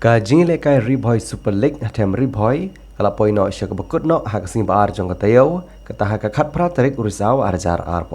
Kajing lekai Riboy Super League tem Riboy kalau poino syaka bekut no hak sing baar jong katayau kata hak kat pratarik urisau arjar ar.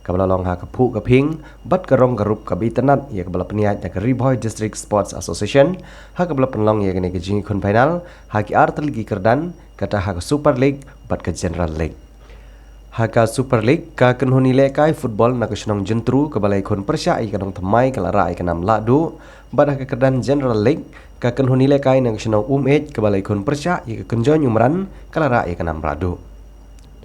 Kabala long hak pu kaping bat karong garup kabitenat ya kabala peniat ya Riboy District Sports Association hak kabala penlong ya kene kajing kun final hak ar terligi kerdan kata hak Super League bat ke General League. Haka Super League ka kenhuni lekai football na kusunong jentru kabalai kon persya ikanong temai kalara ikanam ladu badah ke kedan General League ka kenhuni lekai na kusunong kabalai kon persya ikanjon yumran kalara ikanam radu.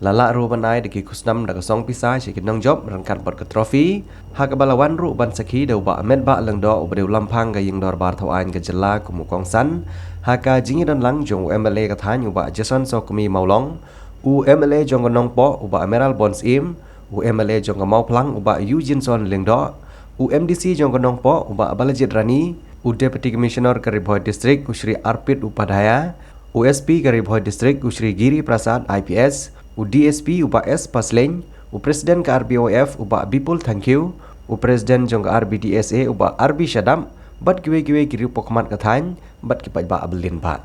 Lala ru banai deki kusnam da kasong pisah sikinong job rangkan bot ke trofi haka balawan ru ban sakhi da uba amet ba lang do ubadeu lampang ga ying dor bar thawain ke jela kumukong san haka jingi dan lang jong MLA kathan uba Jason Sokumi Maulong UMLA jong nong po uba Emerald Bonds im, UMLA jong mau plang uba Eugene Son Lingdo, UMDC jong nong po uba Balajit Rani, Deputy Commissioner ke Riboy District Usri Arpit Upadaya, USP ke Riboy District Usri Giri Prasad IPS, DSP uba S Pasleng, Presiden ke RBOF uba Bipul Thank you, Presiden jong ke RBDSA uba RB Shadam, bat kiwe-kiwe kiri pokmat kathan, bat kipat ba abelin ba.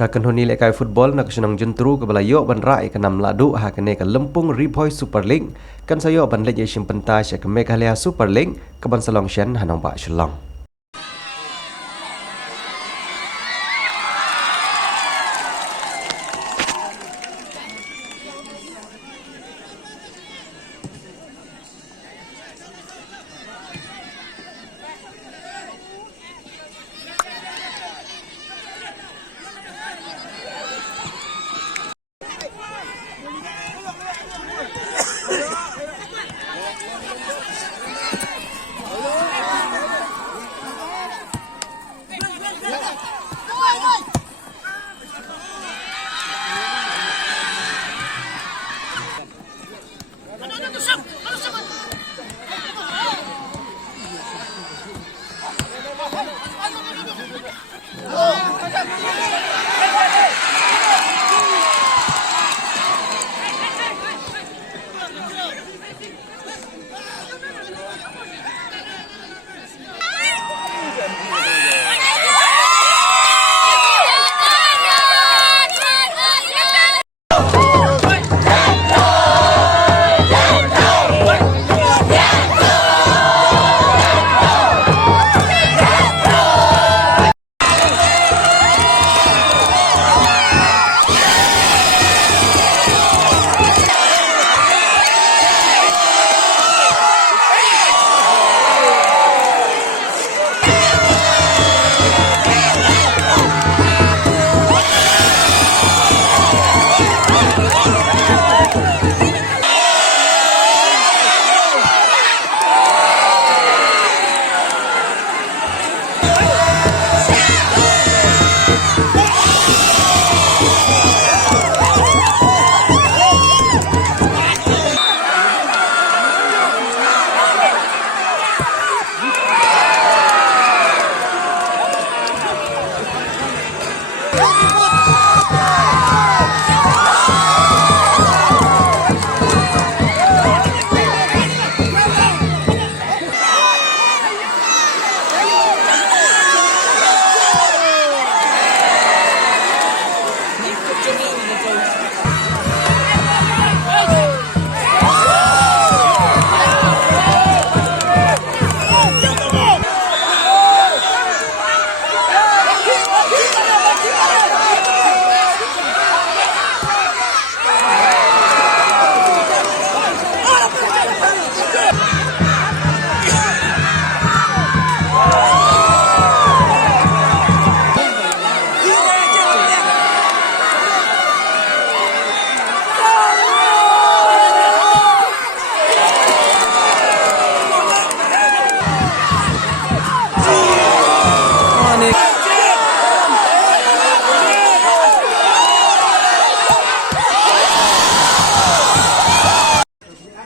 Kakan honi lekai football nak senang jentru ke balayo ban rai kanam ladu ha kene ke Lempung Riboy Super League kan sayo ban lej sim pentas ke Meghalaya Super League ke ban Salong Shen hanong ba Shillong.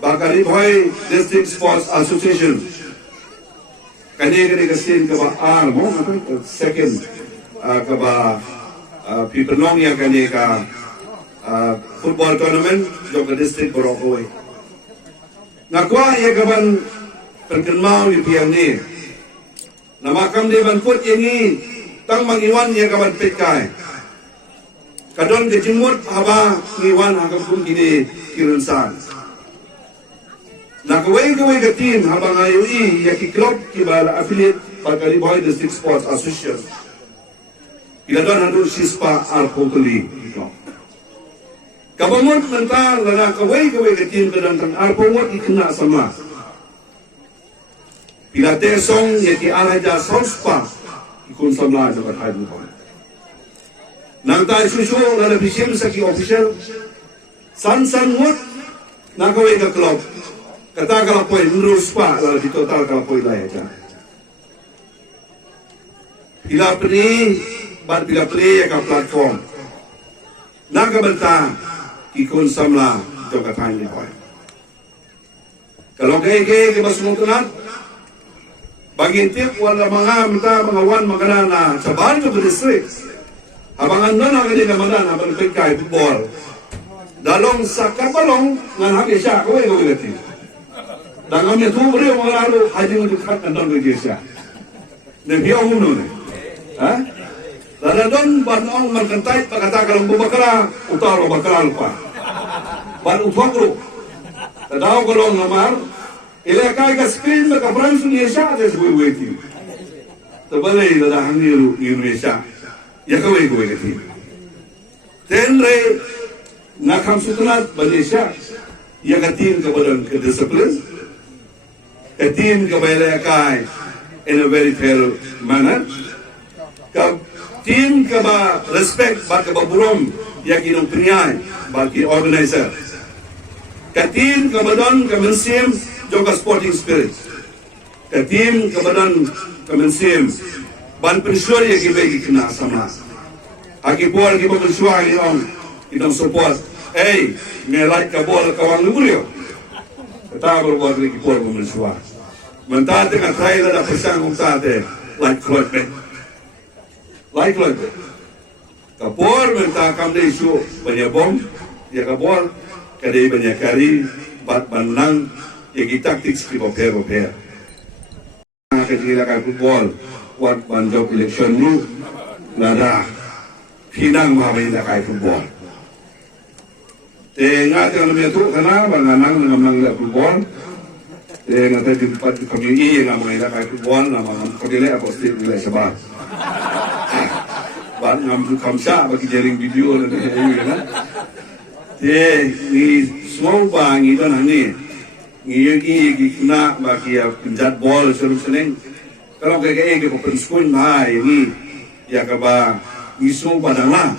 Bakari Boy District Sports Association. Kani kasin ke ba mo second ke ba pipenong ya kani ka football tournament jo ke district Borokoi. Ngakwa ya kaban perkenmau di piang ni. Nama kam di ban put ini tang mangiwan ya kaban petkai. Kadon ke jimut haba ngiwan hakam pun kini kirunsan. Nakaway ke team habang IOE ya ki club ki bala affiliate Bakari Boy District Sports Association. Ila don handu sispa Arpotuli. Kabamot mental na nakaway ke team kadang tang Arpomot ikna sama. Ila tesong ya ki araja sospa ikun samla sa Bakari Boy. Nang tayo susu na bisim sa ki official san mut nakaway ke club. Kata kalau poin menurut pak lalu di total kalau poin lah ya. Bila play ya platform. Naga benta ikon samla joka tanya poin. Kalau ke masuk tunat bagi tip wala mga wan makanana sa bahan ke district. Abangan nona kali na manana abang pekai football. Dalong sa kabalong ngan hake siya kowe gati. Dangamnya tu beri orang lalu haji untuk kat kandang ke Malaysia. Nebiau munu ni, lalu don banong merkantai kata kalau berbakara utar berbakara lupa. Ban utuak lu, tahu kalau ngamar, ilakai ke Spain mereka Perancis Indonesia ada sebuah waiting. Terbalik dalam hangiru Indonesia, ya kau ke tim. Tenre nakam sutunat Malaysia, ya ke tim kepada kedisiplin. A team kabailakai in a very fair manner. Team kaba respect bagi baburom yakinong prinyay bagi organizer. Team kabadon kamensim juga sporting spirit. Team kabadon kamensim ban pensyon yakibay kina sama. Akipor kiba pensyon itong support. Hey, may like kabol kawang lumulyo. Kata berbuat lagi pun memensuah. Mentade kan saya ada pesan mentade like klote. Kapor mentah kam de isu banyak bom, ya kapor kadai banyak kari bat banang ya taktik ski boper. Kecil football, wat banjok election lu, nada, hinang mahamin kai football. Tengah kalau metu karena banganang ngamang la football. Tengah tadi tempat kami yang ngamang la kai football nama kodile apa sih nilai sebab. Ban ngam kamsa bagi jaring video dan ini kan. Ni semua bang itu nani. Ni kena bagi penjat bol seru seneng. Kalau kayak open school bahai ni ya kaba ni semua padang lah.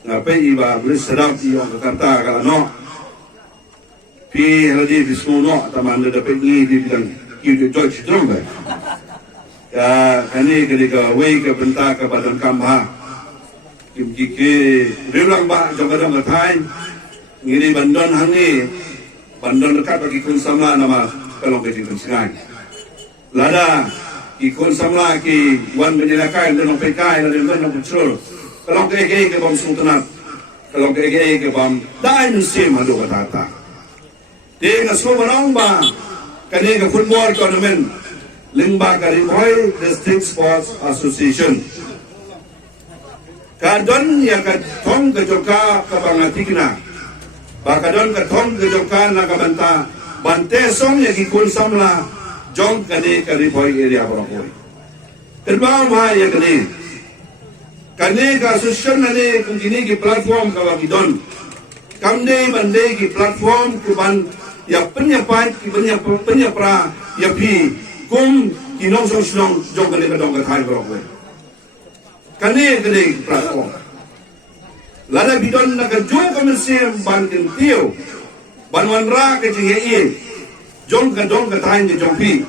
Ngapai iba boleh sedap di orang Jakarta kalau no. Pi hari di semua taman ada dapat ni di bilang kita join sidang dah. Ya kani ketika wei ke bentak ke badan kambah. Kim kiki bilang bah jaga dalam thai. Ngiri bandon hangi bandon dekat bagi kun sama nama kalau ke kun sengai. Lada ikon sama ki wan menjelakai dan pekai dan dan betul. Kalau ke bom sultanat, kalau ke bom dai musim hadu kata. Dia ngasu barang ba, kani ke football tournament, Limba Bakari Boy District Sports Association. Kadon yang katong ke joka kabangatikna, bakadon katong ke joka nakabanta, bante song yang ikun samla, jong kani Bakari Boy area Borokoi. Kedua mahal yang kani. Kani ka association nani kung kini ki platform ka bagidon. Kamde bande ki platform kuban ya penyapai ki penyapra ya pi kum kinong song jong kani ka dong ka thai bro. Kani platform. Lada bidon na ka jong komersial ban kin tio. Ban wanra ka jinge jong ka thai ni jong pi.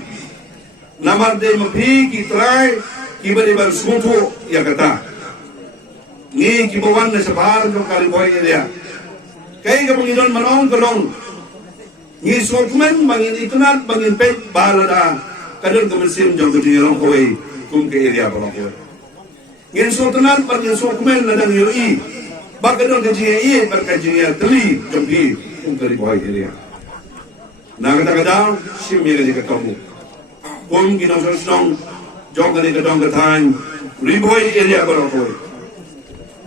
Namar de mapi ki try ki bade bar sumutu ya kata. Ni kibawan na sa bahar ng Bakari Boy area. Kaya ka Panginoon manong kalong Ngi dokumen bangin itunat bangin pek balada kadang kemesim jong ke orang kowe kum ke area orang kowe. Ngi dokumen bangin dokumen ladang yoi bakadon ke jie berkajia teli jong di kum ke kowe area. Nah kata-kata sim yang di ketemu. Kum gino sosong jong ke kedong ketan riboy area orang kowe.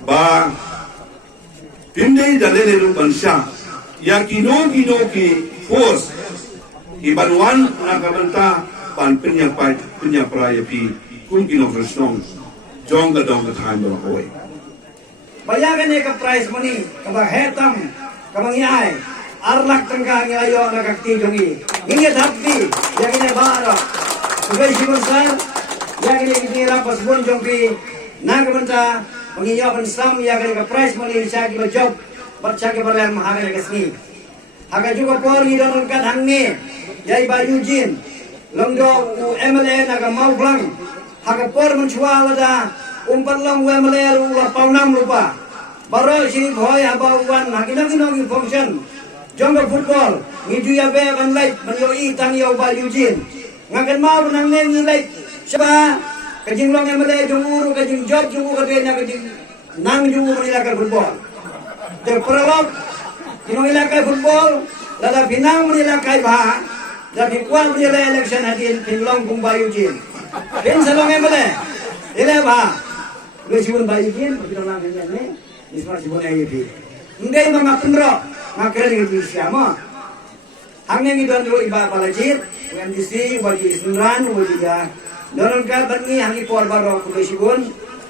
Ba pindai dalele lu bansya ya kino ki force ibanuan nakabanta pan penyapai pi kum kino krisnong jong dong time do koy bayagan ka prize money ka hetam ka mangyay arlak tangka ngayo nakakti jongi inget happy yakin bara sugai sibunsar yakin kitira pasbon jongpi nakabanta mangiyo pan sam yakin ka prize money sagi ba job barchake barang mahagan kasni Haga juga Polri dan rekan hangni, yai Bayu Jin, longdo MLA naga mau blang, haga por mencual ada umpat long MLA ulah paunam lupa, baru sini boy abawan hakinang kinong function, jongga football, ngiju ya be kan light menyoi tang yau Bayu Jin, ngakan mau nang nengi light, siapa kajing long MLA junguru kajing job junguru katanya kajing nang junguru menilakan football, terperolok Kinong ilakay football, lada pinang menilakay baha, da pinkwal menilay election hadin pinlong kung Bayu Jin. Pin salong emele, ile baha. Lu sibun Bayu Jin, pinong lang ganyan ni, isma sibun AEP. Hindi mga penro, makere dengan Indonesia mo. Hanggang idon dulu iba palajit, UMDC, wajib isnran, wajib ya. Doron ka bangi hangi por baro kulo sibun,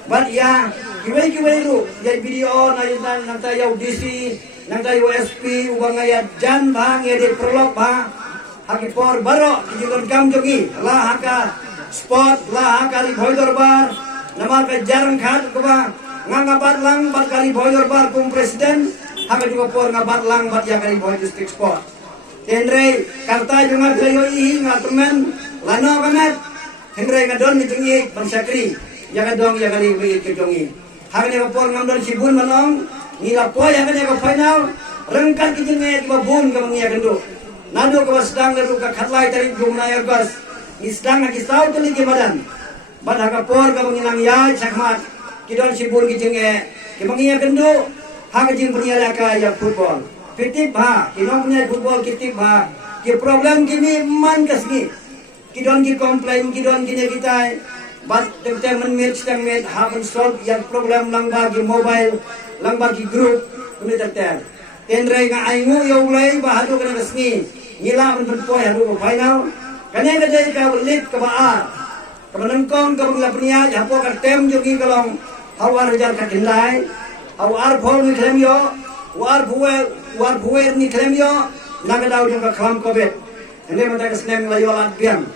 bat ya, kiwai lu, jadi video na yun nang tayaw DC, nang tayo USP ubang ayat jan bang ya di prolog ba haki por baro kijulon kam jogi lah haka spot lah haka di boiler bar nama ka jarang khat ko ba ngabat lang bat kali boiler bar kum presiden haka juga por ngabat lang bat ya kali boiler district spot tenre karta junga kayo ihi ngatumen lano kamet tenre ngadon ni tingi bansakri ya kadong ya kali wi kejongi haka ni por ngamdon sibun manong nila po yang kanya ka final rengkan kijing ngayat ka bun ka mangiya kendo nado ka sedang lalu ka khatlay tarik jumna yargas isdang na kisaw tali kimadan bad ka por ka mangilang ya sakmat kidon sibun kijing ke mangiya kendo ha kijing peniala ka ya football pitip ha kinong punya football kitip ha ki problem kini man kasni kidon ki komplain kidon kini kita bad temen met sedang met ha solve yang problem lang bagi mobile lang bagi grup kami terter tenrai nga aingu yaulai bahadu kana resmi ngila men poy hadu final kane gede ka lit ka baar ka menengkong ka bangla pnia hapo ka tem jogi kalong hawar jar ka kindai hawar phol ni khlem yo war buwe ni khlem yo naga daw ka kham ko bet ene mata ka snem la yo lat biam